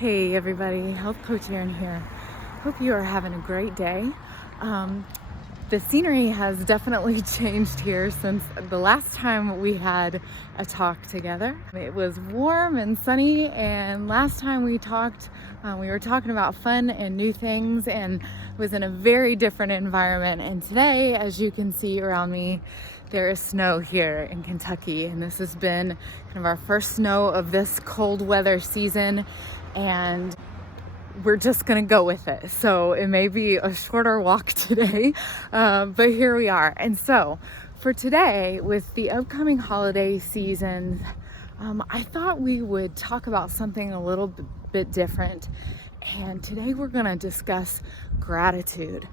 Hey everybody, Health Coach Erin here. Hope you are having a great day. The scenery has definitely changed here since the last time we had a talk together. It was warm and sunny, and last time we talked, we were talking about fun and new things, and was in a very different environment. And today, as you can see around me, there is snow here in Kentucky, and this has been kind of our first snow of this cold weather season, and we're just gonna go with it. So it may be a shorter walk today, but here we are. And so for today, with the upcoming holiday season, I thought we would talk about something a little bit different. And today we're gonna discuss gratitude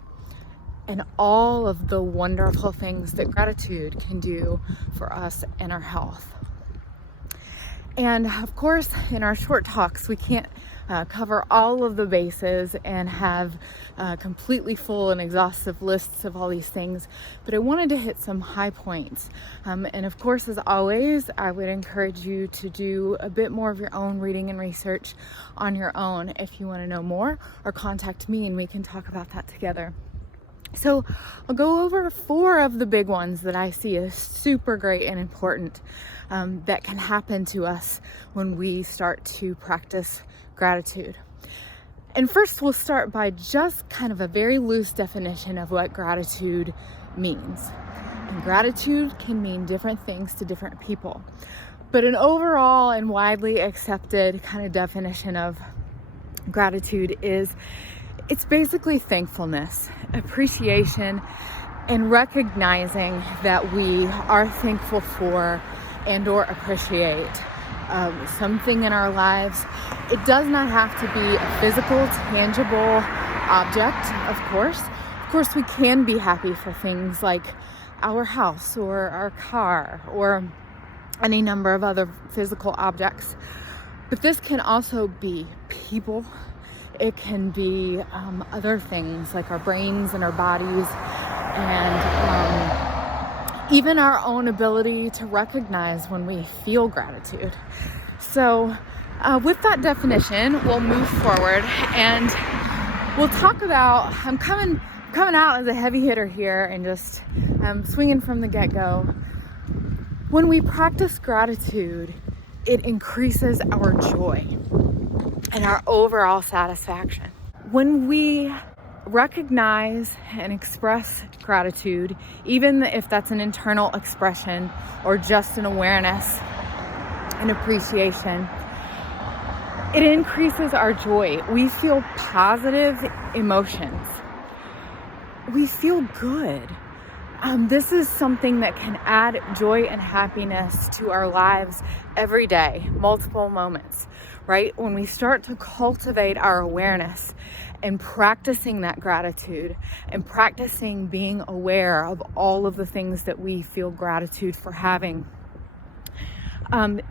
and all of the wonderful things that gratitude can do for us and our health. And of course, in our short talks, we can't cover all of the bases and have completely full and exhaustive lists of all these things, but I wanted to hit some high points. And of course, as always, I would encourage you to do a bit more of your own reading and research on your own if you want to know more, or contact me and we can talk about that together. So I'll go over 4 of the big ones that I see as super great and important that can happen to us when we start to practice gratitude. And first, we'll start by just kind of a very loose definition of what gratitude means. And gratitude can mean different things to different people, but an overall and widely accepted kind of definition of gratitude is it's basically thankfulness, appreciation, and recognizing that we are thankful for and or appreciate something in our lives. It does not have to be a physical, tangible object, of course. Of course, we can be happy for things like our house or our car or any number of other physical objects. But this can also be people. It can be other things like our brains and our bodies, and even our own ability to recognize when we feel gratitude. So with that definition, we'll move forward and we'll talk about, I'm coming out as a heavy hitter here and just swinging from the get-go. When we practice gratitude, it increases our joy and our overall satisfaction. When we recognize and express gratitude, even if that's an internal expression or just an awareness and appreciation, it increases our joy. We feel positive emotions. We feel good. This is something that can add joy and happiness to our lives every day, multiple moments, right? When we start to cultivate our awareness and practicing that gratitude and practicing being aware of all of the things that we feel gratitude for having,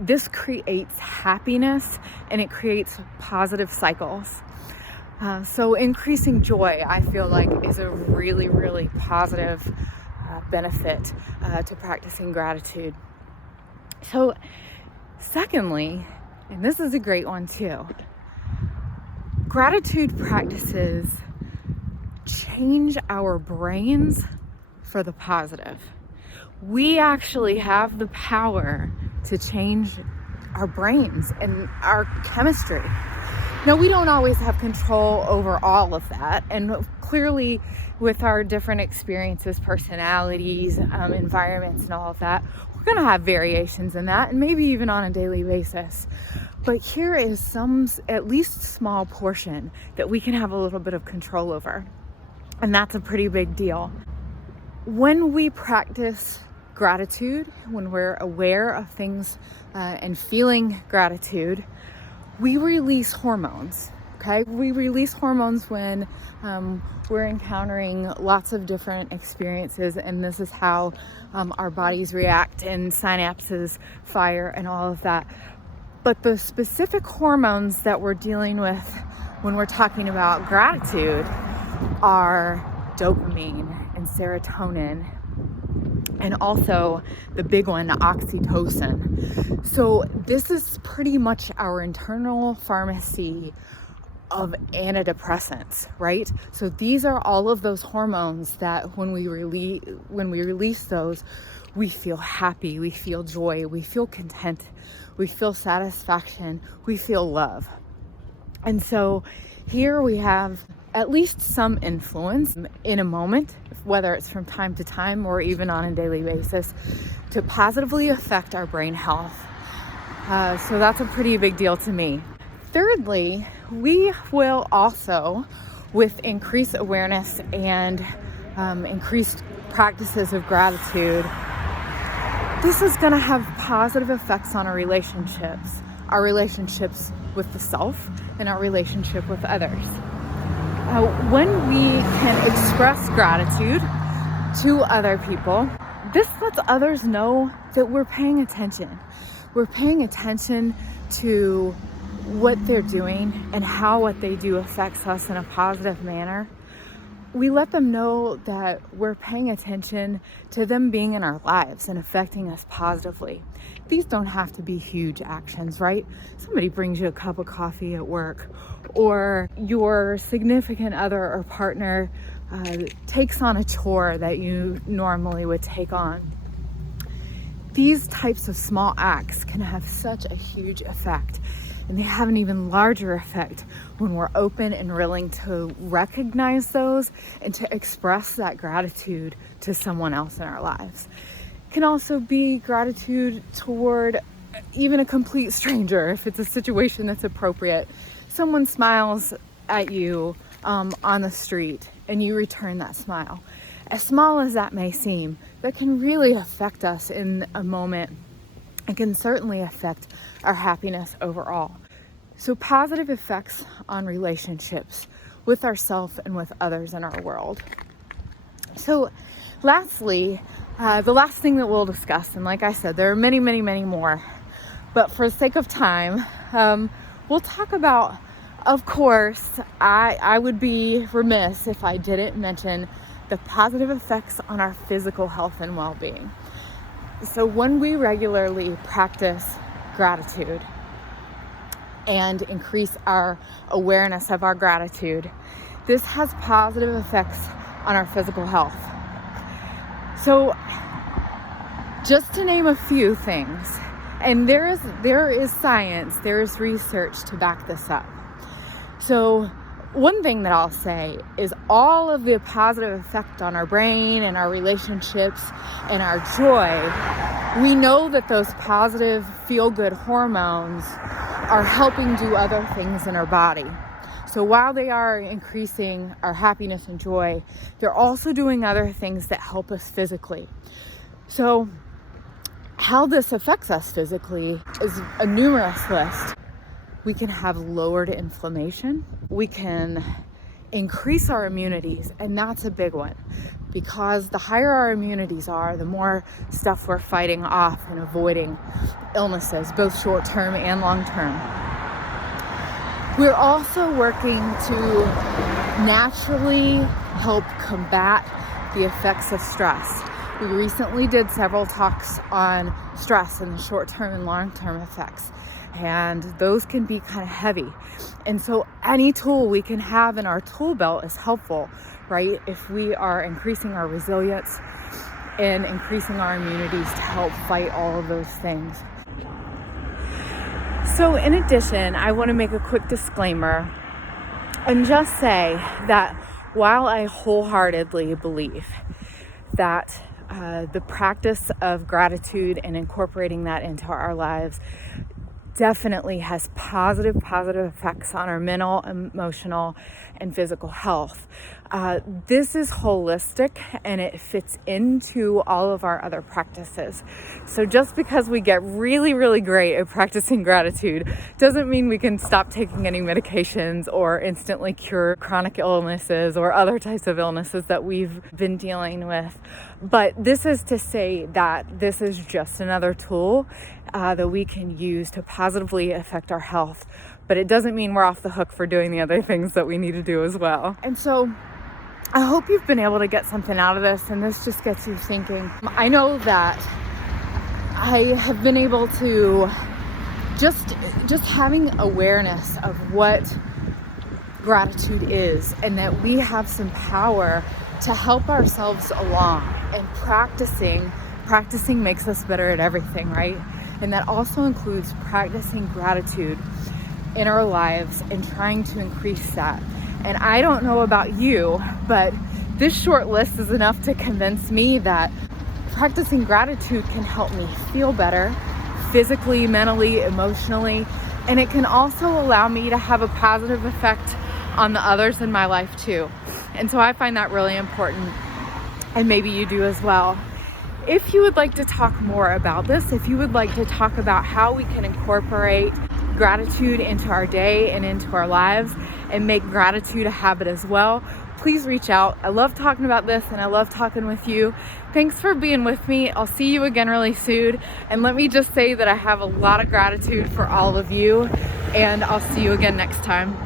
this creates happiness and it creates positive cycles. So increasing joy, I feel like, is a really, really positive benefit to practicing gratitude. So secondly, and this is a great one too, gratitude practices change our brains for the positive. We actually have the power to change our brains and our chemistry. Now, we don't always have control over all of that, and clearly with our different experiences, personalities, environments, and all of that, we're going to have variations in that, and maybe even on a daily basis. But here is some, at least small portion, that we can have a little bit of control over, and that's a pretty big deal. When we practice gratitude, when we're aware of things and feeling gratitude, we release hormones, okay? We release hormones when we're encountering lots of different experiences, and this is how our bodies react and synapses fire and all of that. But the specific hormones that we're dealing with when we're talking about gratitude are dopamine and serotonin and also the big one, oxytocin. So this is pretty much our internal pharmacy of antidepressants, right? So these are all of those hormones that when we release those, we feel happy, we feel joy, we feel content, we feel satisfaction, we feel love. And so here we have at least some influence in a moment, whether it's from time to time or even on a daily basis, to positively affect our brain health. So that's a pretty big deal to me. Thirdly, we will also, with increased awareness and increased practices of gratitude, this is going to have positive effects on our relationships with the self and our relationship with others. When we can express gratitude to other people, this lets others know that we're paying attention. We're paying attention to what they're doing and how what they do affects us in a positive manner. We let them know that we're paying attention to them being in our lives and affecting us positively. These don't have to be huge actions, right? Somebody brings you a cup of coffee at work, or your significant other or partner takes on a chore that you normally would take on. These types of small acts can have such a huge effect, and they have an even larger effect when we're open and willing to recognize those and to express that gratitude to someone else in our lives. It can also be gratitude toward even a complete stranger if it's a situation that's appropriate. Someone smiles at you on the street and you return that smile. As small as that may seem, that can really affect us in a moment. It can certainly affect our happiness overall. So positive effects on relationships with ourselves and with others in our world. So lastly, the last thing that we'll discuss, and like I said, there are many, many, many more, but for the sake of time, we'll talk about, of course, I would be remiss if I didn't mention the positive effects on our physical health and well-being. So when we regularly practice gratitude and increase our awareness of our gratitude, this has positive effects on our physical health. So just to name a few things, and there is science, there is research to back this up. So one thing that I'll say is all of the positive effect on our brain and our relationships and our joy, we know that those positive feel-good hormones are helping do other things in our body. So while they are increasing our happiness and joy, they're also doing other things that help us physically. So how this affects us physically is a numerous list. We can have lowered inflammation. We can increase our immunities, and that's a big one, because the higher our immunities are, the more stuff we're fighting off and avoiding illnesses, both short-term and long-term. We're also working to naturally help combat the effects of stress. We recently did several talks on stress and the short-term and long-term effects, and those can be kind of heavy. And so any tool we can have in our tool belt is helpful, right? If we are increasing our resilience and increasing our immunities to help fight all of those things. So in addition, I want to make a quick disclaimer and just say that while I wholeheartedly believe that the practice of gratitude and incorporating that into our lives definitely has positive effects on our mental, emotional, and physical health. This is holistic and it fits into all of our other practices. So just because we get really, really great at practicing gratitude doesn't mean we can stop taking any medications or instantly cure chronic illnesses or other types of illnesses that we've been dealing with. But this is to say that this is just another tool that we can use to positively affect our health. But it doesn't mean we're off the hook for doing the other things that we need to do as well. And so I hope you've been able to get something out of this, and this just gets you thinking. I know that I have been able to just having awareness of what gratitude is, and that we have some power to help ourselves along, and practicing makes us better at everything, right? And that also includes practicing gratitude in our lives and trying to increase that. And I don't know about you, but this short list is enough to convince me that practicing gratitude can help me feel better physically, mentally, emotionally, and it can also allow me to have a positive effect on the others in my life too. And so I find that really important, and maybe you do as well. If you would like to talk more about this, if you would like to talk about how we can incorporate gratitude into our day and into our lives and make gratitude a habit as well, please reach out. I love talking about this, and I love talking with you. Thanks for being with me. I'll see you again really soon. And let me just say that I have a lot of gratitude for all of you, and I'll see you again next time.